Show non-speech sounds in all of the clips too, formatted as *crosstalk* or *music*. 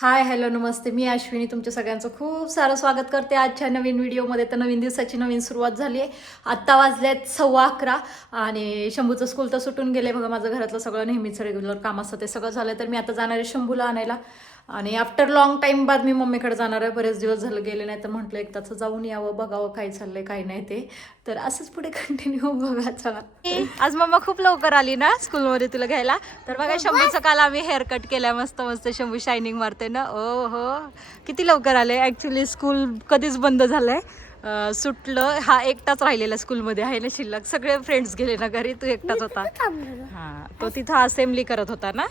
Hi hello नमस्ते. मी अश्विनी. तुमच्या सगळ्यांचं खूप सारं स्वागत करते. आजच्या नवीन व्हिडिओमध्ये तर नवीन दिवसाची नवीन सुरुवात झाली आहे. आत्ता वाजल्यात सव्वा अकरा आणि शंभूचं स्कूल तर सुटून गेले बघा माझं घरातलं सगळं नेहमीच रेग्युलर काम असतं ते सगळं झालं तर मी आता जाणार आहे शंभूला आणायला. आणि आफ्टर लॉंग टाईम बाद मी मम्मीकडे जाणार आहे. बरेच दिवस झालं गेले नाही तर म्हटलं एक ताचं जाऊन यावं बघावं काय चाललंय काय नाही ते. तर असंच पुढे कंटिन्यू *laughs* बघा चला आज मम्मा खूप लवकर आली ना स्कूलमध्ये तुला घ्यायला? तर बघा शंभूचं काल आम्ही हेअर कट केलाय मस्त मस्त शंभू शायनिंग मारते ना. ओ हो. किती लवकर आले? ॲक्च्युली स्कूल कधीच बंद झालंय. सुटलं. हा एकटाच राहिलेला स्कूलमध्ये आहे ना शिल्लक. सगळे फ्रेंड्स गेले ना घरी. तू एकटाच होता. हा तो तिथं असेंब्ली करत होता ना?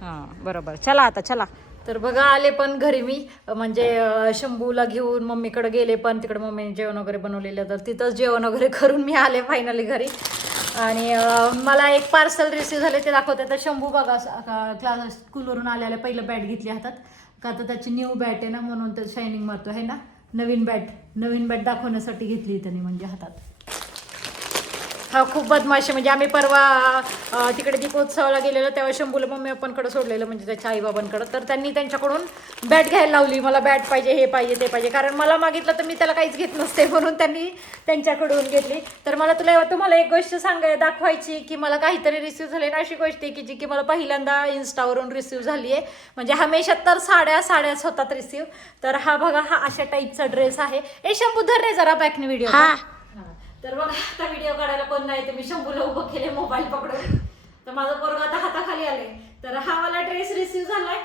हा बरोबर. चला आता चला. तर बघा आले पण घरी मी. म्हणजे शंभूला घेऊन मम्मीकडे गेले पण तिकडे मम्मीने जेवण वगैरे बनवलेलं तर तिथंच जेवण वगैरे *laughs* करून मी आले फायनली घरी. आणि मला एक पार्सल रिसीव्ह झाले ते दाखवते. तर शंभू बघा क्लास स्कूलवरून आले आले पहिलं बॅट घेतली हातात. का तर त्याची न्यू बॅट आहे ना म्हणून तर शायनिंग मारतो आहे ना? नवीन बॅट नवीन बॅट दाखवण्यासाठी घेतली त्यांनी म्हणजे हातात. हा खूप बदमाश. म्हणजे आम्ही परवा तिकडे दीपोत्सवाला गेलेलो तेव्हा शंभूला मम्मी पप्पांकडे सोडलेलं म्हणजे त्याच्या आईबाबांकडं. तर त्यांनी त्यांच्याकडून बॅट घ्यायला लावली. मला बॅट पाहिजे हे पाहिजे ते पाहिजे. कारण मला मागितलं तर मी त्याला काहीच घेत नसते म्हणून त्यांनी त्यांच्याकडून घेतली. तर मला तुला तुम्हाला एक गोष्ट सांगाय दाखवायची की मला काहीतरी रिसिव्ह झाली. ना अशी गोष्ट आहे की जी की मला पहिल्यांदा इन्स्टावरून रिसिव्ह झाली आहे म्हणजे हमेशा तर साड्या साड्याच होतात रिसिव्ह तर हा बघा हा अशा टाईपचा ड्रेस आहे. ए शंभू धर रे जरा बॅकने व्हिडिओ हा. तर बघा आता व्हिडिओ काढायला कोण नाही तर मी शंभूला उभं केले मोबाईल पकडून. तर माझं पोरग आता हाताखाली आले तर हा मला ड्रेस रिसिव्ह झालाय.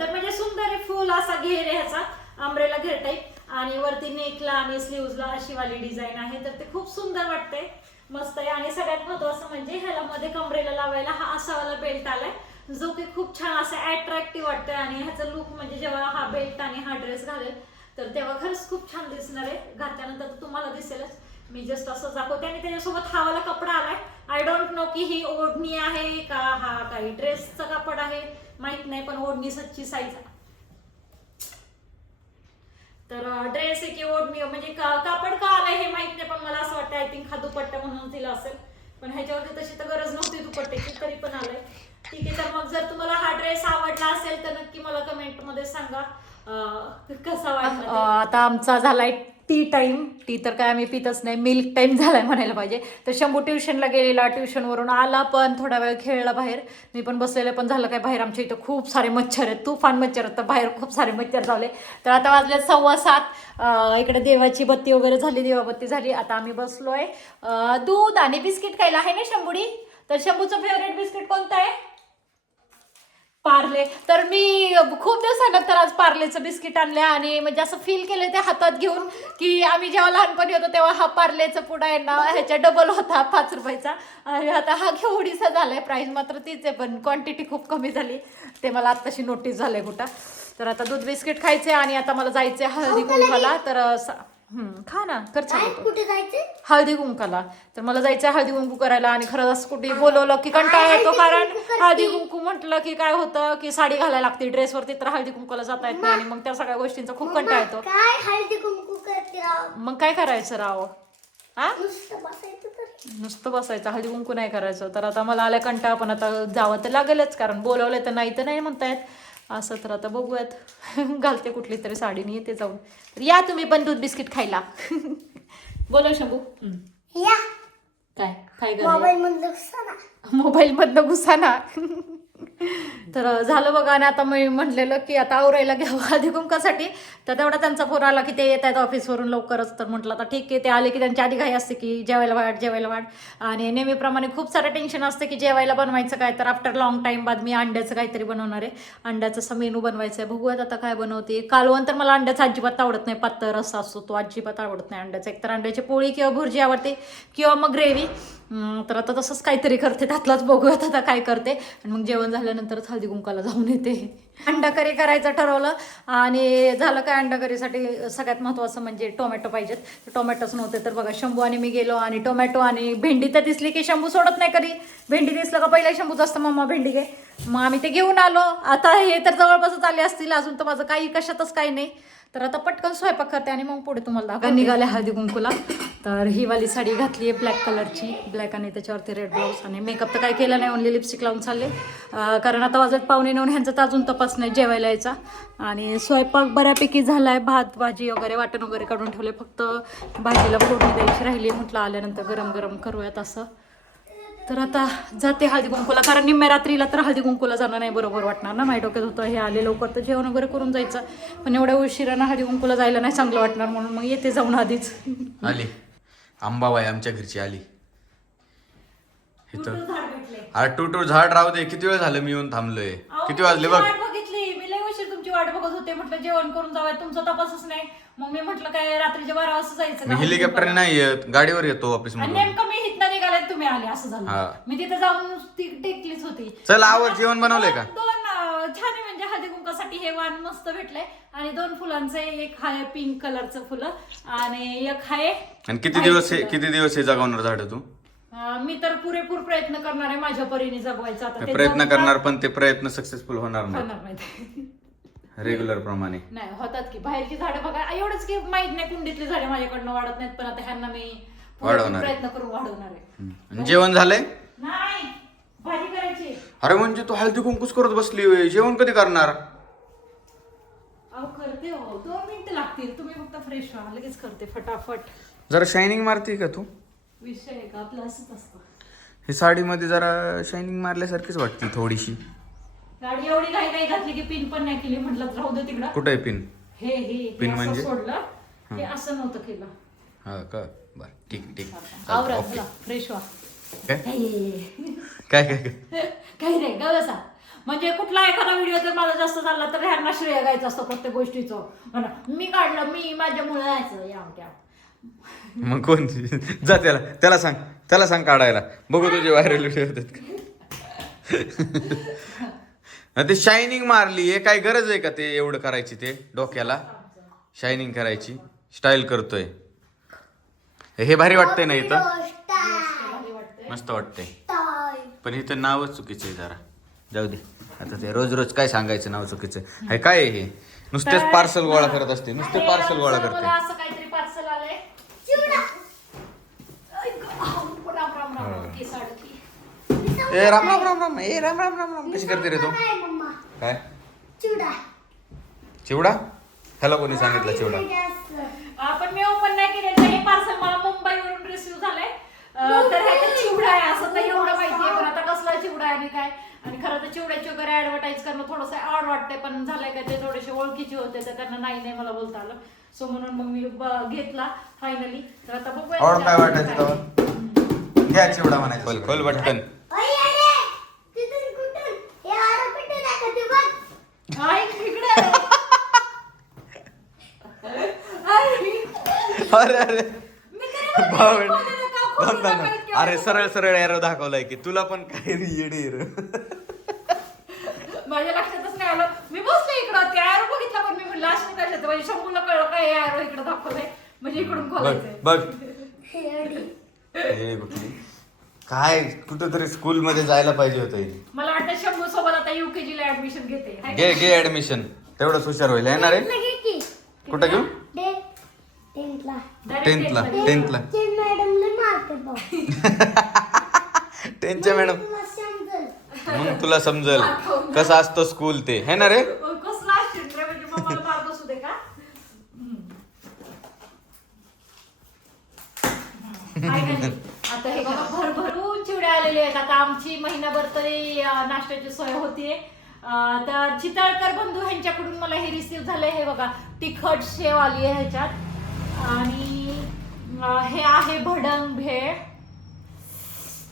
तर म्हणजे सुंदर आहे फुल असा घेर आहे ह्याचा आंब्रेला घेर टाईप आणि वरती नेकला आणि स्लीव्हजला अशी वाली डिझाईन आहे. तर ते खूप सुंदर वाटतंय. मस्त आहे. आणि सगळ्यात महत्वाचं म्हणजे ह्याला मध्ये कमरेला लावायला हा असा वाला बेल्ट आलाय. जो की खूप छान असा अट्रॅक्टिव्ह वाटतोय. आणि ह्याचा लुक म्हणजे जेव्हा हा बेल्ट आणि हा ड्रेस घालेल तर तेव्हा खरंच खूप छान दिसणार आहे. घातल्यानंतर तर तुम्हाला दिसेलच. मी जस्ट असं दाखवते आणि त्याच्यासोबत हा वाला कपडा आलाय. आय डोंट नो की ही ओढणी आहे का हा काही ड्रेसचा कापड आहे. माहीत नाही पण ओढणी सच्ची साईज तर ड्रेस आहे की ओढणी म्हणजे कापड का आलंय हे माहीत नाही पण मला असं वाटतं आय थिंक हा दुपट्टा म्हणून तिला असेल. पण ह्याच्यावरती तशी तर गरज नव्हती दुपट्ट्याची तरी पण आलंय. ठीक आहे तर मग जर तुम्हाला हा ड्रेस आवडला असेल तर नक्की मला कमेंटमध्ये सांगा. अं, कसा वाटला ते. आता आमचा झालाय टी टाइम टी तर काय आम्ही पितच नाही मिल्क टाइम झालाय म्हणायला पाहिजे. तर शंभू ट्युशनला गेलेला ट्युशनवरून आला पण थोडा वेळ खेळला बाहेर. मी पण बसलेले पण झालं काय बाहेर? आमच्या इथं खूप सारे मच्छर आहेत. तुफान मच्छर आहेत तर बाहेर खूप सारे मच्छर झाले. तर आता वाजले सव्वा सात. अं, इकडे देवाची बत्ती वगैरे झाली देवाबत्ती झाली. आता आम्ही बसलोय. अं, दूध आणि बिस्किट खायला आहे ना शंभुडी तर शंभूचं फेवरेट बिस्किट कोणतं आहे? पार्ले. तर मी खूप दिवसानंतर आज पार्लेचं बिस्किट आणलं आणि म्हणजे असं फील केलं ते हातात घेऊन की आम्ही जेव्हा लहानपणी होतो तेव्हा हा पार्लेचा पुडा यांना ह्याच्या डबल होता पाच रुपयाचा. आणि आता हा घेवडीचा झालाय प्राईस मात्र तीच आहे पण क्वांटिटी खूप कमी झाली. ते मला आत्ताशी नोटीस झालंय कुठं. तर आता दूध बिस्किट खायचे आणि आता मला जायचंय हळदी कुंभाला तर हम्म, खा ना कर कुठे जायचं हळदी कुंकाला. तर मला जायचं हळदी कुंकू करायला आणि खरंच असं कुठे बोलवलं की कंटाळा येतो कारण हळदी कुंकू म्हटलं की काय होतं की साडी घालायला लागते ड्रेसवरती तर हळदी कुंकाला जाता येत नाही आणि मग त्या सगळ्या गोष्टींचा खूप कंटाळा येतो. काय हळदी कुंकू करते राव? मग काय करायचं राव? हा नुसतं बसायचं तर. नुसतं बसायचं हळदी कुंकू नाही करायचं. तर आता मला आल्या कंटाळा पण आता जावं तर लागेलच कारण बोलवलंय तर नाही तर नाही म्हणतायत. असं तर आता बघूयात. घालते कुठली तरी साडी आणि येते जाऊन. तर या तुम्ही पण दूध बिस्किट खायला. बोला शंभू. काय? काय मोबाईल मधलं ना. मोबाईल मधनं घुसा ना. तर झालं बघा आणि आता मी म्हटलेलं की आता आवरायला घ्यावं. आधी कुंकासाठी तर तेवढा त्यांचा फोन आला की ते येत आहेत ऑफिसवरून लवकरच. तर म्हटलं आता ठीक आहे ते आले की त्यांची आधी घाई असते की जेवायला वाढ जेवायला वाढ. आणि नेहमीप्रमाणे खूप सारं टेन्शन असतं की जेवायला बनवायचं काय? तर आफ्टर लॉंग टाईम बाद मी अंड्याचं काहीतरी बनवणार आहे. अंड्याचं असं मेनू बनवायचं आहे बघूयात आता काय बनवते. कालवण तर मला अंड्याचा अजिबात आवडत नाही. पातळ रस्सा असतो तो अजिबात आवडत नाही अंड्याचा. एकतर अंड्याची पोळी किंवा भुर्जी आवडते किंवा मग ग्रेव्ही तर आता तसंच काहीतरी करते त्यातलाच बघूयात आता काय करते. आणि मग जेवण झाल्यानंतरच हळदी कुंकाला जाऊन येते. अंडा करी करायचं ठरवलं. आणि झालं काय अंडा करीसाठी सगळ्यात महत्त्वाचं म्हणजे टोमॅटो पाहिजेत. टोमॅटोच नव्हते तर बघा शंभू आणि मी गेलो आणि टोमॅटो आणि भेंडी तर दिसली की शंभू सोडत नाही कधी. भेंडी दिसलं का पहिला शंभूच असतं मम्मा भेंडी घे. मग आम्ही ते घेऊन आलो. आता हे तर जवळपासच आले असतील. अजून तर माझं काही कशातच काही नाही. तर आता पटकन स्वयंपाक करते आणि मग पुढे तुम्हाला दाखवा निघाले हळदी कुंकूला. तर ही वाली साडी घातली आहे ब्लॅक कलरची ब्लॅक आणि त्याच्यावरती रेड ब्लाऊज आणि मेकअप तर काय केलं नाही ओनली लिपस्टिक लावून चालले. कारण आता वाजत पाहुणे नेऊन ह्यांचा तर अजून तपास नाही जेवायला यायचा. आणि स्वयंपाक बऱ्यापैकी झाला आहे भात भाजी वगैरे वाटण वगैरे काढून ठेवले. फक्त भाजीला फोडणी द्यायची राहिली म्हटलं आल्यानंतर गरम गरम करूयात असं. तर आता जाते हळदी कुंकूला. कारण निम्म्या रात्रीला तर हळदी कुंकूला जाणं नाही बरोबर वाटणार ना? माझ्या डोक्यात होतं हे आले लवकर तर जेवण वगैरे करून जायचं. पण एवढ्या उशिरानं हळदी कुंकूला जायला नाही चांगलं वाटणार म्हणून मग येते जाऊन आधीच. आली. अंबाबाई आमच्या घरची आली. इथं. अरे टू टू झाड राहू दे. किती वेळ झालं मी येऊन थांबलोय? किती वाजले बघ. बघितली. मी लय उशीर तुमची वाट बघत होते. म्हटलं जेवण करून जाऊया. तुमचा तपासच नाही. मग मी म्हटलं काय रात्रीच्या बारा वाजता जायचं मी? हेलिकॉप्टरने नाही येत. गाडीवर येतो ऑफिस आणि मधून नेमकं मी हिथनं निघाले आणि तुम्ही आले असं हा. झालं मी तिथे जाऊन ती टेकलीच होती. चल आवर जेवण बनवलंय का? दोन अं, छान आहे म्हणजे हळदी कुंकासाठी हे वाण मस्त भेटलंय. आणि दोन फुलांचे एक आहे पिंक कलरचं फुलं आणि एक आहे आणि किती दिवस हे किती दिवस हे जगवणार झाड तू? अं, मी तर पुरेपूर प्रयत्न करणार आहे माझ्या परीने जगवायचा. आता ते प्रयत्न करणार पण ते प्रयत्न सक्सेसफुल होणार नाही. होणार रेग्युलर *laughs* प्रमाणे. नाही होतात की. बाहेरची झाडं बघा एवढंच की माहीत नाही कुंडीतली झाडे माझ्याकडनं वाढत नाहीत पण आता ह्यांना मी वाढवणार आहे. प्रयत्न करून वाढवणार आहे. हम्म. आणि जेवण झालंय? नाही भाजी करायची अरे म्हणजे तू हळदी कुंकूस करत बसली होय. जेवण कधी करणार? अहो करते हो. दोन मिनिटं लागतील. तुम्ही फक्त फ्रेश व्हा. लगेच करते फटाफट. जरा शायनिंग मारते का तू? विषय आहे का? आपलं असंच असतं. ही साडीमध्ये जरा शायनिंग मारल्यासारखीच वाटते थोडीशी. गाडी एवढी काही काही घातली की पिन पण नाही केली. म्हटलं राहू दे तिकडं. कुठे आहे पिन हे हे हे पिन असं म्हणजे? सोडलं. हे. असं नव्हतं केलं. हा का? बर ठीक ठीक. आवरा ओके. चला फ्रेश व्हा. काय. काय काय काय? *laughs* काही नाही ग बसा म्हणजे कुठला एखादा व्हिडिओ जर माझा जास्त झाला तर ह्यांना श्रेय गायचं असतं प्रत्येक गोष्टीचं. म्हणा, मी काढलं मी माझ्यामुळे यायचं. या मग कोण? जा त्याला त्याला सांग त्याला सांग काढायला. बघू तुझे व्हायरल व्हिडिओ होतात का? *laughs* ते शायनिंग मारली आहे काय गरज आहे का ते एवढं करायची ते? डोक्याला? शायनिंग करायची. स्टाईल करतोय. हे भारी वाटतंय ना इथं. मस्त वाटतंय. पण इथं नावच चुकीचं आहे जरा. जाऊ दे. आता ते रोज रोज काय सांगायचं नाव चुकीचं? हे काय आहे हे? नुसतेच पार्सल गोळा करत असते नुसते पार्सल गोळा करते. असं काहीतरी पार्सल आलंय. चिवडा. ऐक, आऊ, राम राम राम राम. ए राम राम राम राम ए राम राम राम राम कशी करते रे तू? काय चिवडा. चिवडा? ह्याला कोणी सांगितलं चिवडा. आपण मी ओपन नाही केलेलं हे पार्सल मला मुंबईवरून रिसिव्ह झालंय अं, तर ह्याच्यात चिवडा आहे असं तर एवढं माहितीये पण आता कसला चिवडा आहे आणि काय. आणि खरं तर चिवड्याची वगैरे ऍडव्हर्टाईज करणं थोडंसं ऑड वाटतंय पण झालंय का ते थोडेसे ओळखीचे होते तर त्यांना नाही नाही मला बोलता आलं. सो म्हणून मग मी घेतला फायनली तर आता बघूया. काय तेव्हा घ्या चिवडा म्हणायचं खोल खोल पटकन ओय, अरे? हे. आहे आहे. *laughs* अरे मी तरी भावंड. थांब, थांब, नका थांब. इतक्या अरे सरळ सरळ एरो दाखवलाय की तुला पण काय रे येडे रे माझ्या लक्षातच नाही आलं. मी बसले इकडं ते आरो बघितला पण मी म्हणलं अशी कशाचं म्हणजे शंभूला कळलं काय इकडं दाखवलंय? म्हणजे इकडून बघ खोलायचंय. बघ. हे कुठली? काय? कुठं तरी स्कूल मध्ये जायला पाहिजे होतं हे. मला वाटतं शंभू सोबत आता युकेजी ला ऍडमिशन घेते. हाय का? घे घे ऍडमिशन तेवढंच हुशार होईल. येणार आहे. कुठं घेऊ. Direct टेन्थला टेन्थला. टेन्थला भाऊ. टेन्थच्या मॅडम. मग तुला समजल. कसं असतं स्कूल ते. है ना रे? म्हणजे? आता हे बघा भरभरून चिवड्या आलेले आहेत. आता आमची महिनाभर तरी नाश्त्याची सोय होतीये. तर चितळकर बंधू ह्यांच्याकडून मला हे रिसीव झालंय. हे बघा तिखट शेव आली आहे ह्याच्यात. आणि हे आहे भडंग भेळ.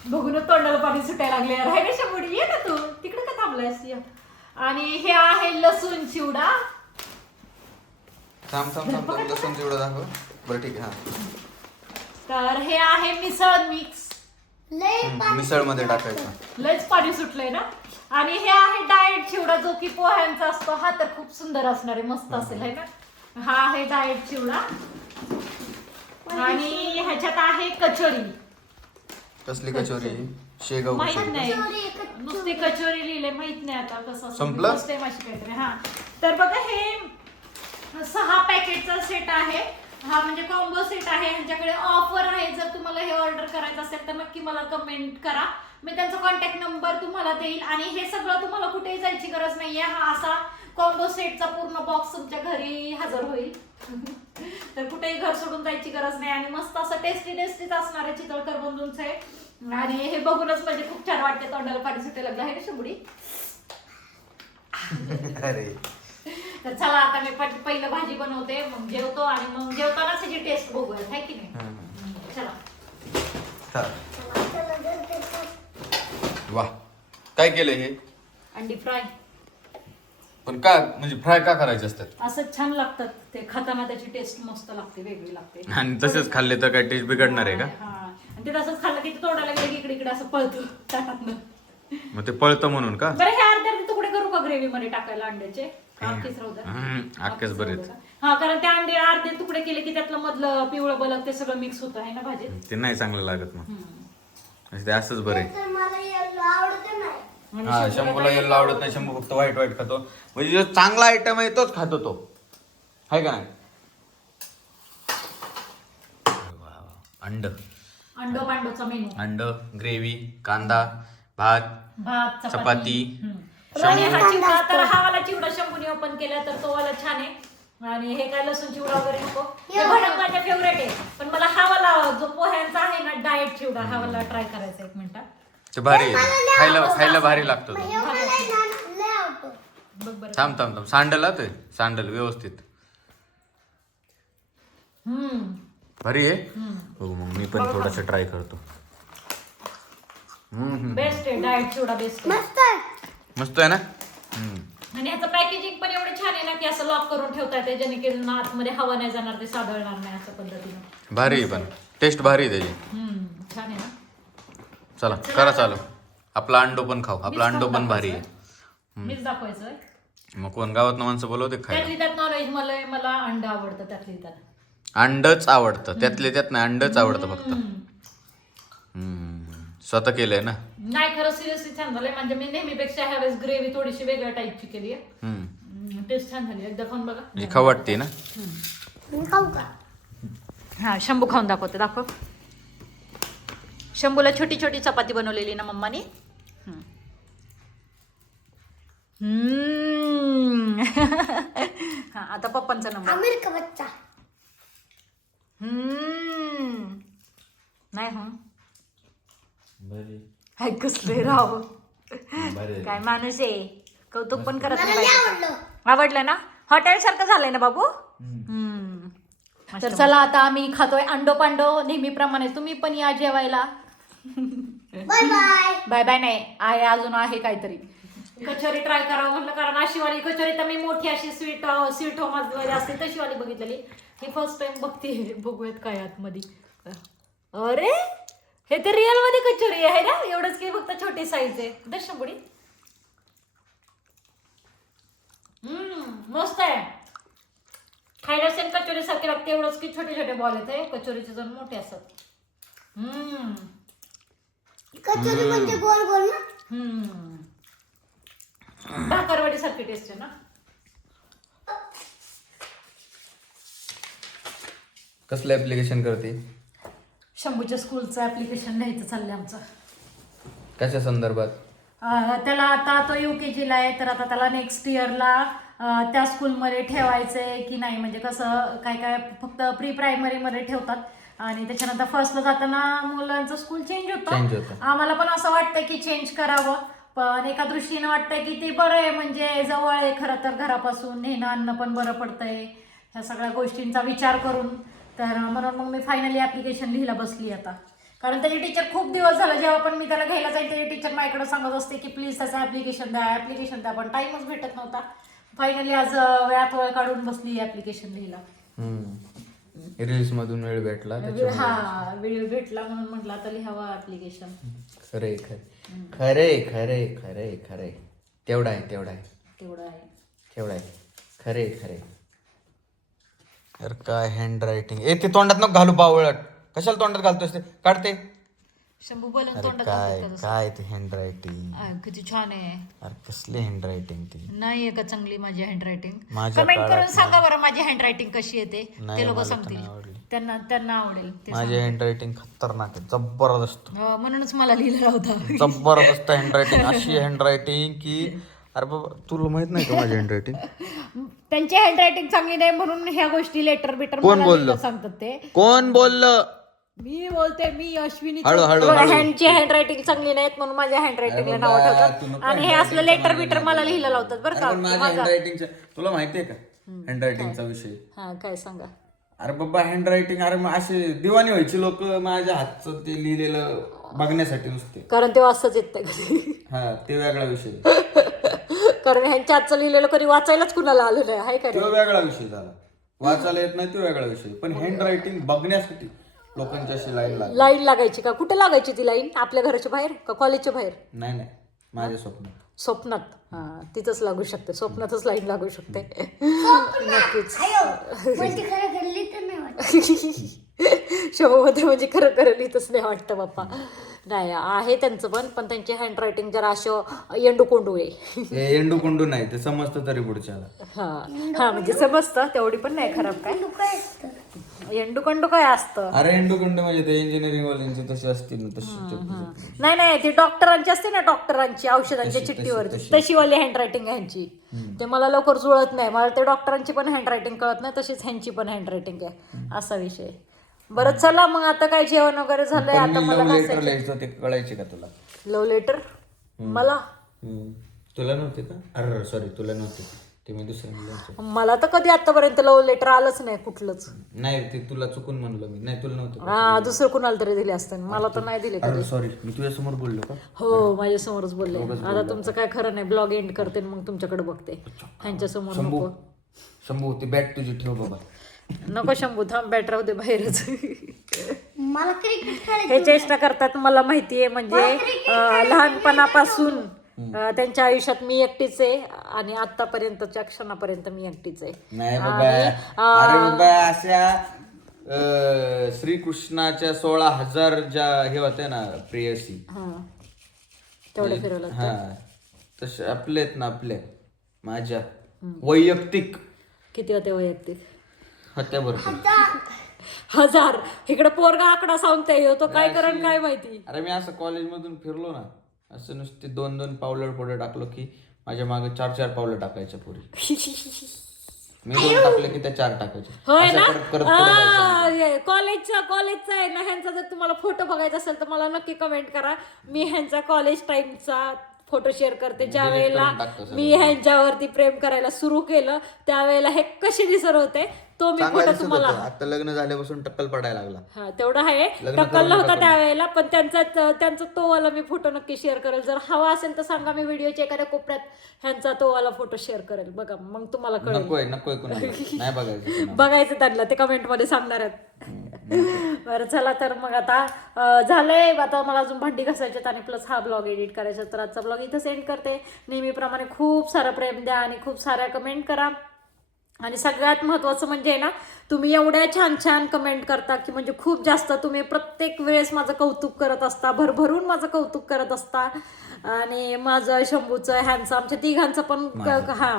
बघून तोंडाला पाणी सुटायला लागले. ना शंभुडी ये ना तू. तिकडे का थांबलायस? ये. आणि हे आहे लसूण चिवडा. थांब थांब थांब थांब. लसूण चिवडा दाखव. बरं ठीक आहे हा. तर हे आहे मिसळ मिक्स. लय हम्म, मिसळमध्ये टाकायचं. लयच पाणी सुटलंय ना? आणि हे आहे डाएट चिवडा जो की पोह्यांचा असतो. हा तर खूप सुंदर असणार आहे. मस्त असेल है ना? हा आहे डाएट चिवडा. आणि ह्याच्यात आहे कचोरी. कसली कचोरी? शेगाव माहीत कचोरी. नाही. नुसती कचोरी लिहिले माहीत नाही आता कसं. संपलं? काहीतरी हा. तर बघा हे सहा पॅकेटचा सेट आहे. हा म्हणजे कॉम्बो सेट आहे. यांच्याकडे ऑफर आहे. जर तुम्हाला हे ऑर्डर करायचं असेल तर नक्की मला कमेंट करा. मी त्यांचा कॉन्टॅक्ट नंबर तुम्हाला देईल. आणि हे सगळं तुम्हाला कुठेही जायची गरज नाहीये. हा असा कॉम्बो सेटचा पूर्ण बॉक्स तुमच्या घरी हजर होईल. तर कुठेही घर सोडून जायची गरज नाही आणि मस्त असं टेस्टी टेस्टीच असणार आहे चितळकर बंधूंचं. आहे आणि हे बघूनच म्हणजे खूप छान वाटते तोंडाला पाणी सुटायला लागलं. आहे ना शंभुडी? अरे. तर चला आता मी पहिलं भाजी बनवते मग जेवतो आणि मग जेवतानाच त्याची टेस्ट बघूया आहे की नाही? चला. वा. काय केलंय हे? अंडी फ्राय. पण का म्हणजे फ्राय का करायचे असतात? असं छान लागतात ते खाताना त्याची टेस्ट मस्त लागते वेगळी लागते. आणि तसेच खाल्ले तर काय टेस्ट बिघडणार आहे का? हा आणि ते तसंच खाल्लं की ते तोडायला गेलं की इकडे इकडे असं पळतं ताटातनं मग ते पळतं म्हणून का? बरं हे अर्धे अर्धे तुकडे करू का ग्रेव्ही मध्ये टाकायला अंड्याचे? अख्खीच राहू द्या. हम्म, अख्खेच द्या. हा कारण ते अंडे अर्धे तुकडे केले की त्यातलं मधलं पिवळं बलक ते सगळं मिक्स होतं आहे ना भाजीत? ते नाही चांगलं लागत मग. हम्म. म्हणजे ते असंच बरं आहे. तर मला आवडत नाही आणि हा शंभूला येल्लो आवडत नाही शंभू फक्त व्हाईट व्हाईट खातो. म्हणजे जो चांगला आयटम आहे तोच खातो तो. हाय का नाही? अंड. अंडो पांडोचा मेनू. अंड ग्रेव्ही कांदा भात भात चपाती. आणि हा चिवडा. तर हा वाला चिवडा शंभूने ओपन केला तर तो वाला छान आहे. आणि हे काय लसूण चिवडा वगैरे नको. हे भडक माझ्या फेवरेट आहे. पण मला हा वाला जो पोह्यांचा आहे ना डाएट चिवडा हा वाला ट्राय करायचा एक मिनिट ते भारी आहे. खायला खायला भारी लागतो तो. हे बघ बरं. थांब थांब थांब. सांडल हा ते. सांडल व्यवस्थित. हम्म. भारी आहे? हम्म. हो मग मी पण थोडस ट्राय करतो. हम्म, हम्म. बेस्ट आहे डाएट बेस्ट आहे. मस्त आहे. मस्त आहे ना? हम्म. आणि ह्याचं पॅकेजिंग पण एवढं छान आहे ना की असं लॉक करून ठेवता येते जेणेकरून आतमध्ये हवा नाही जाणार ते सादळणार नाही अशा पद्धतीनं. भारी आहे पण. टेस्ट भारी आहे त्याची. हम्म. छान आहे ना? चला करा चालू. आपला अंडो पण खाऊ. आपला मीच अंडो पण भारी आहे. मीच मग कोण गावात माणसं बोलवते खायला. त्यातली त्यात नॉनव्हेज मला मला अंड आवडतं त्यातली त्यात. अंडच आवडतं. त्यातले त्यात नाही अंडच आवडतं फक्त. हम्म. हम्म. स्वतः केलंय ना? नाही खरं सिरियसली छान झालंय. म्हणजे मी नेहमीपेक्षा ह्यावेळेस ग्रेव्ही थोडीशी वेगळ्या टाईपची केली हम्म. टेस्ट छान झाली एकदा खाऊन बघा. म्हणजे खाऊ वाटते ना? मी खाऊ का? हा शंभू खाऊन दाखवते. दाखव. शंभूला छोटी छोटी चपाती बनवलेली ना मम्मानी? हम्म. हम्म. *laughs* हा आता पप्पांचा नंबर का बच्चा. हम्म. नाही हो. हाय कसले राव. काय माणूस आहे. कौतुक पण करत नाही आवडलं. ना? हॉटेल सारखं झालंय ना बाबू? तर चला आता आम्ही खातोय अंडो पांडो नेहमीप्रमाणे. तुम्ही पण या जेवायला. बाय बाय बाय बाय नाही आहे अजून आहे काहीतरी. कचोरी ट्राय करावं म्हटलं कारण अशीवाली कचोरी तर मी मोठी अशी स्वीट स्वीट होम असते तशी वाली बघितलेली. हे फर्स्ट टाइम बघते. *laughs* बघूयात काय आतमध्ये. अरे हे तर रिअलमध्ये कचोरी आहे ना? एवढंच की फक्त छोटी साईज आहे. दर्शनपुडी हम्म मस्त आहे. खायला सेम कचोरी सारखे लागते एवढंच की छोटे छोटे बॉल येते कचोरीचे जण मोठे असतात. हम्म. कचोरी म्हणजे गोल गोल ना? हम्म. भाकरवाडी सारखी टेस्ट आहे ना? कसलं ऍप्लिकेशन करते? शंभूच्या स्कूलचं ऍप्लिकेशन लिहायचं चाललंय आमचं. कशा संदर्भात? अं, त्याला आता तो यू के जीला आहे तर आता त्याला नेक्स्ट इयरला त्या स्कूलमध्ये ठेवायचं आहे की नाही? म्हणजे कसं काय काय फक्त प्री प्रायमरीमध्ये ठेवतात. आणि त्याच्यानंतर फर्स्टला जाताना मुलांचं स्कूल चेंज Change होतं. होतं. आम्हाला पण असं वाटतं की चेंज करावं. पण एका दृष्टीने वाटतंय की ते बरं आहे. म्हणजे जवळ आहे खरं तर घरापासून. नेणं आणणं पण बरं पडतंय. ह्या सगळ्या गोष्टींचा विचार करून. तर म्हणून मग मी फायनली ॲप्लिकेशन लिहिला बसली आता. कारण त्याची टीचर खूप दिवस झाला. जेव्हा पण मी त्याला घ्यायला जाईल त्याची टीचर माझ्याकडे सांगत असते की प्लीज त्याचं ॲप्लिकेशन द्या. ॲप्लिकेशन द्या. पण टाईमच भेटत नव्हता. फायनली आज अं, वेळात वेळ काढून बसली ॲप्लिकेशन लिहिला रील्स मधून वेळ भेटला हा वेळ भेटला म्हणून म्हटलं आता लिहावं ॲप्लिकेशन खरे खरे खरे खरे खरे खरे तेवढा आहे तेवढा आहे. तेवढं आहे. तेवढा आहे. खरे खरे अरे काय हँड रायटिंग ए ते तोंडात नको घालू बावळट. कशाला तोंडात घालतोस ते? काढते. शंभू बोलून अरे तोंडात काय घालतात काय ते हँड रायटिंग आ, किती छान आहे. अरे कसली हँड रायटिंग ती? नाही आहे का चांगली माझी हँड रायटिंग माझ्या कमेंट करून काळात सांगा बरं माझी हँड रायटिंग कशी येते नाही, ते लोक मला तर सांगतील. नाही आवडली. त्यांना त्यांना आवडेल ते माझी हँड रायटिंग खतरनाक आहे जबरदस्त. म्हणूनच मला लिहिलं होतं जबरदस्त हँड रायटिंग अशी हँड रायटिंग की अरे बाबा तुला माहीत नाही का माझी हँड रायटिंग त्यांची हँड रायटिंग चांगली नाही म्हणून ह्या गोष्टी लेटर बिटर कोण बोललं? सांगतात ते. कोण बोललं? मी बोलते मी अश्विनी हळू, हळू, हळू. हँडची हँड रायटिंग चांगली नाहीत म्हणून माझ्या हँड रायटिंगला नाव बाबा, तू ठेवतात नको आणि हे असलं लेटर बिटर मला लिहिलं लावतात बरं का माझ्या हँड रायटिंगचा तुला माहितीये का? हँड रायटिंगचा विषय. हा काय सांगा. अरे बाबा हँड रायटिंग अरे मग असे दिवाणी व्हायची लोक माझ्या हातचं ते लिहिलेलं बघण्यासाठी नुसते. कारण ते वाचताच येत नाही हा ते वेगळा विषय. *laughs* कारण ह्यांच्या आजचं लिहिलेलं कधी वाचायलाच कुणाला आलं नाही हाय का तो वेगळा विषय झाला. वाचायला येत नाही तो वेगळा विषय. पण हँड रायटिंग बघण्यासाठी लोकांची अशी लाईन लाग लाईन लागायची का? कुठे लागायची ती लाईन? आपल्या घराच्या बाहेर? का कॉलेजच्या बाहेर? नाही नाही. माझ्या स्वप्नात. स्वप्नात? हा तिथंच लागू शकते. स्वप्नातच लाईन लागू शकते. नक्कीच. अयो म्हणजे खरं घडली तर नाही वाटत. *laughs* शोभामध्ये म्हणजे खरं खरं लिहितच नाही वाटतं बाप्पा. नाही आहे त्यांचं पण पण त्यांची हँड रायटिंग जरा असं येंडू कोंडू आहे हे एंडू कुंडू नाही ते समजतं तरी पुढच्याला. हा. हा म्हणजे समजतं तेवढी पण नाही खराब काय असतं? येंडू कोंडू काय असतं. अरे एंडू कुंडू म्हणजे ते इंजिनिअरिंग वाल्यांची तशी असते ना तशी नाही नाही ती डॉक्टरांची असते ना डॉक्टरांची औषधांच्या चिठ्ठीवरती. तशी. वाली हँड रायटिंग ह्यांची. ते मला लवकर जुळत नाही. मला ते डॉक्टरांची पण हँड रायटिंग कळत नाही तशीच ह्यांची पण हँड रायटिंग आहे असा विषय. बरं चला मग आता काय जेवण वगैरे झालंय? आता मला लव्ह लेटर लिहायचं ते कळायचे का तुला? लव लेटर मला. तुला नव्हते का? अरे सॉरी तुला नव्हते. ते मी दुसऱ्या मला तर कधी आतापर्यंत लव लेटर आलंच नाही कुठलंच. नाही ते तुला चुकून म्हणलं मी. नाही तुला नव्हतं? हा दुसरं कुणाला तरी दिले असते. मला तर नाही दिले अरे सॉरी मी तुझ्या समोर बोललो का? हो माझ्या समोरच बोलले आता तुमचं काय खरं नाही. ब्लॉग एंड करते आणि मग तुमच्याकडे बघते. ह्यांच्या समोर शंभू. नको. शंभू ती बॅट तुझी ठेव बाबा. नको शंभू थांब बॅट राहू दे बाहेरच. मला क्रिकेट खेळायचं हे चेष्टा करतात मला माहितीये. म्हणजे अं, लहानपणापासून त्यांच्या आयुष्यात मी एकटीच आहे आणि आतापर्यंतच्या क्षणापर्यंत मी एकटीच आहे. नाही बाबा. अरे बाबा अशा श्रीकृष्णाच्या सोळा हजार ज्या हे होत्या ना प्रेयसी. हा. तेवढे फिरवलं हा. तसे आपले आहेत ना आपले. माझ्या. वैयक्तिक. किती होते वैयक्तिक? होत्या बरोबर हजार. इकडे पोरगा आकडा सांगताय तो काय करण काय माहिती? अरे मी असं कॉलेजमधून फिरलो ना असं नुसते दोन दोन पावलं पुढे टाकलो की माझ्या मागे चार चार पावलं टाकायच्या पुरी मी दोन *laughs* टाकले की त्या चार टाकायचे होय असं ना? करत करत पुढे जायचं. आ, कॉलेजचा कॉलेजचा आहे ना ह्यांचा जर तुम्हाला फोटो बघायचा असेल तर मला नक्की कमेंट करा. मी ह्यांचा कॉलेज टाइमचा फोटो शेअर करते. ज्या वेळेला टाकतो सगळं. मी ह्यांच्यावरती प्रेम करायला सुरू केलं त्यावेळेला हे कसे दिसत होते? तो मी चांगला फोटो दिसत तुम्हाला होतं. आता लग्न झाल्यापासून टक्कल पडायला लागला. हा तेवढं आहे. लग्न टक्कलला करून होता टाकलं. त्यावेळेला पण त्यांचा त्यांचा तो वाला मी फोटो नक्की शेअर करेल. जर हवा असेल तर सांगा मी व्हिडिओच्या एखाद्या कोपऱ्यात ह्यांचा तो वाला फोटो शेअर करेल. बघा मग तुम्हाला कळेल. नकोय नकोय कोणाला. नाही बघायचं कोणाला. बघायचं त्यांना ते कमेंटमध्ये सांगणार आहेत. बरं चला तर मग आता अं, झालंय. आता मला अजून भांडी घासायच्यात आणि प्लस हा ब्लॉग एडिट करायचा तर आजचा ब्लॉग इथं सेंड करते. नेहमीप्रमाणे खूप सारं प्रेम द्या आणि खूप साऱ्या कमेंट करा. आणि सगळ्यात महत्त्वाचं म्हणजे ना तुम्ही एवढ्या छान छान कमेंट करता की म्हणजे खूप जास्त तुम्ही प्रत्येक वेळेस माझं कौतुक करत असता भरभरून माझं कौतुक करत असता. आणि माझं शंभूचं ह्यांचं आमच्या तिघांचं पण हा.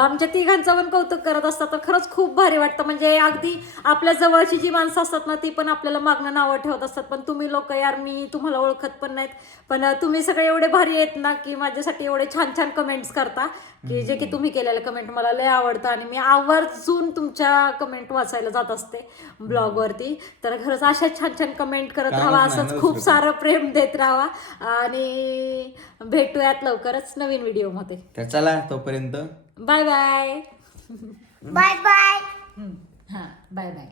आमच्या तिघांचं पण कौतुक करत असतात तर खरंच खूप भारी वाटतं. म्हणजे अगदी आपल्या जवळची जी माणसं असतात ना ती पण आपल्याला मागणं नावं ठेवत असतात. पण तुम्ही लोक यार मी तुम्हाला ओळखत पण नाहीत. पण तुम्ही सगळे एवढे भारी आहेत ना की माझ्यासाठी एवढे छान छान कमेंट्स करता की जे की तुम्ही केलेले कमेंट मला लय आवडतं. आणि मी आवर्जून तुमच्या कमेंट वाचायला जात असते ब्लॉगवरती तर खरंच अशा छान छान कमेंट करत राहा असंच खूप सारं प्रेम देत राहा. आणि भेटूयात लवकरच नवीन व्हिडिओमध्ये. तर चला तोपर्यंत. Bye bye. Bye bye. हां बाय बाय.